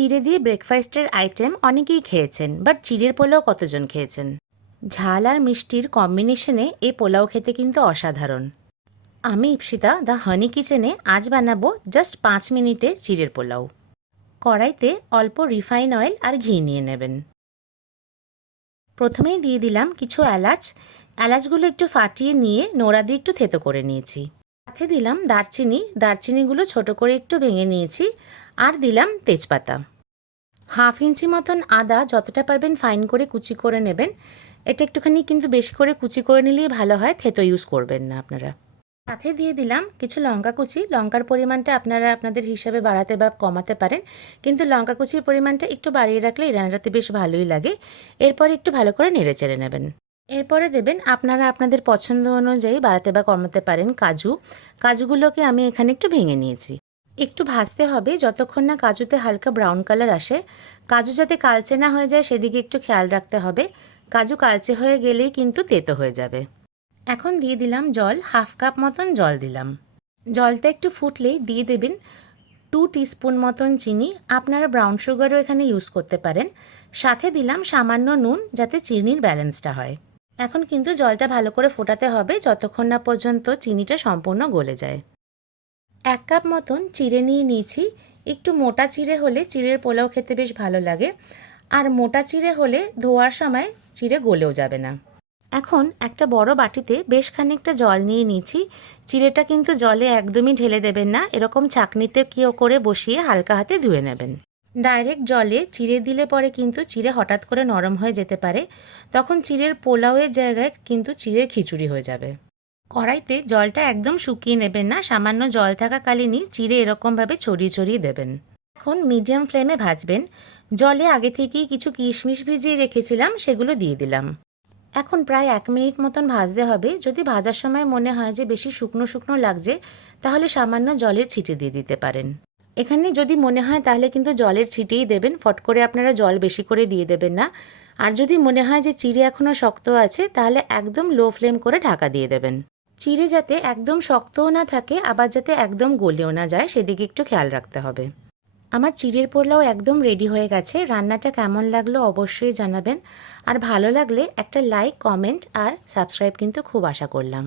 চিড়ে দিয়ে ব্রেকফাস্টের আইটেম অনেকেই খেয়েছেন, বাট চিড়ের পোলাও কতজন খেয়েছেন? ঝাল আর মিষ্টির কম্বিনেশনে এই পোলাও খেতে কিন্তু অসাধারণ। আমি ইপসিতা দ্য হানি কিচেনে আজ বানাবো জাস্ট 5 মিনিটে চিড়ের পোলাও। কড়াইতে অল্প রিফাইন অয়েল আর ঘি নিয়ে নেবেন। প্রথমেই দিয়ে দিলাম কিছু এলাচ। এলাচগুলো একটু ফাটিয়ে নিয়ে নোড়া দিয়ে একটু থেতো করে নিয়েছি। সাথে দিলাম দারচিনিগুলো ছোট করে একটু ভেঙে নিয়েছি। আর দিলাম তেজপাতা। 1/2 ইঞ্চি মতন আদা যতটা পারবেন ফাইন করে কুচি করে নেবেন। এটা একটুখানি কিন্তু বেশি করে কুচি করে নিলেই ভালো হয়, থেতো ইউজ করবেন না আপনারা। সাথে দিয়ে দিলাম কিছু লঙ্কা কুচি। লঙ্কার পরিমাণটা আপনারা আপনাদের হিসাবে বাড়াতে বা কমাতে পারেন, কিন্তু লঙ্কা কুচির পরিমাণটা একটু বাড়িয়ে রাখলে এই রান্নাটাতে বেশ ভালোই লাগে। এরপরে একটু ভালো করে নেড়ে চেড়ে নেবেন। এরপরে দেবেন আপনারা আপনাদের পছন্দ অনুযায়ী বাড়াতে বা কমাতে পারেন কাজুগুলোকে আমি এখানে একটু ভেঙে নিয়েছি। একটু ভাজতে হবে যতক্ষণ না কাজুতে হালকা ব্রাউন কালার আসে। কাজু যাতে কালচে না হয়ে যায় সেদিকে একটু খেয়াল রাখতে হবে। কাজু কালচে হয়ে গেলেই কিন্তু তেতো হয়ে যাবে। এখন দিয়ে দিলাম জল, 1/2 কাপ মতন জল দিলাম। জলটা একটু ফুটলেই দিয়ে দেবেন 2 টিস্পুন মতন চিনি। আপনারা ব্রাউন সুগারও এখানে ইউজ করতে পারেন। সাথে দিলাম সামান্য নুন, যাতে চিনির ব্যালেন্সটা হয়। এখন কিন্তু জলটা ভালো করে ফোটাতে হবে যতক্ষণ না পর্যন্ত চিনিটা সম্পূর্ণ গলে যায়। 1 কাপ মতন চিড়ে নিয়ে নিয়েছি। একটু মোটা চিড়ে হলে চিড়ের পোলাও খেতে বেশ ভালো লাগে, আর মোটা চিড়ে হলে ধোয়ার সময় চিড়ে গলেও যাবে না। এখন একটা বড় বাটিতে বেশ খানিকটা জল নিয়ে নিয়েছি। চিড়েটা কিন্তু জলে একদমই ঢেলে দেবেন না, এরকম ছাঁকনিতে কি করে বসিয়ে হালকা হাতে ধুয়ে নেবেন। ডাইরেক্ট জলে চিড়ে দিলে পরে কিন্তু চিড়ে হঠাৎ করে নরম হয়ে যেতে পারে, তখন চিড়ের পোলাওয়ের জায়গায় কিন্তু চিড়ের খিচুড়ি হয়ে যাবে। কড়াইতে জলটা একদম শুকিয়ে নেবেন না, সামান্য জল থাকাকালীনই চিড়ে এরকমভাবে ছড়িয়ে ছড়িয়ে দেবেন। এখন মিডিয়াম ফ্লেমে ভাজবেন। জলে আগে থেকেই কিছু কিশমিশ ভিজিয়ে রেখেছিলাম, সেগুলো দিয়ে দিলাম। এখন প্রায় 1 মিনিট মতন ভাজতে হবে। যদি ভাজার সময় মনে হয় যে বেশি শুকনো শুকনো লাগছে, তাহলে সামান্য জলের ছিটে দিয়ে দিতে পারেন। এখানে যদি মনে হয় তাহলে কিন্তু জলের ছিটেই দেবেন, ফট করে আপনারা জল বেশি করে দিয়ে দেবেন না। আর যদি মনে হয় যে চিড়ে এখনও শক্ত আছে, তাহলে একদম লো ফ্লেম করে ঢাকা দিয়ে দেবেন। চিড়ে যাতে একদম শক্তও না থাকে, আবার যাতে একদম গলেও না যায়, সেদিকে একটু খেয়াল রাখতে হবে। আমার চিড়ের পোলাও একদম রেডি হয়ে গেছে। রান্নাটা কেমন লাগলো অবশ্যই জানাবেন, আর ভালো লাগলে একটা লাইক, কমেন্ট আর সাবস্ক্রাইব কিন্তু খুব আশা করলাম।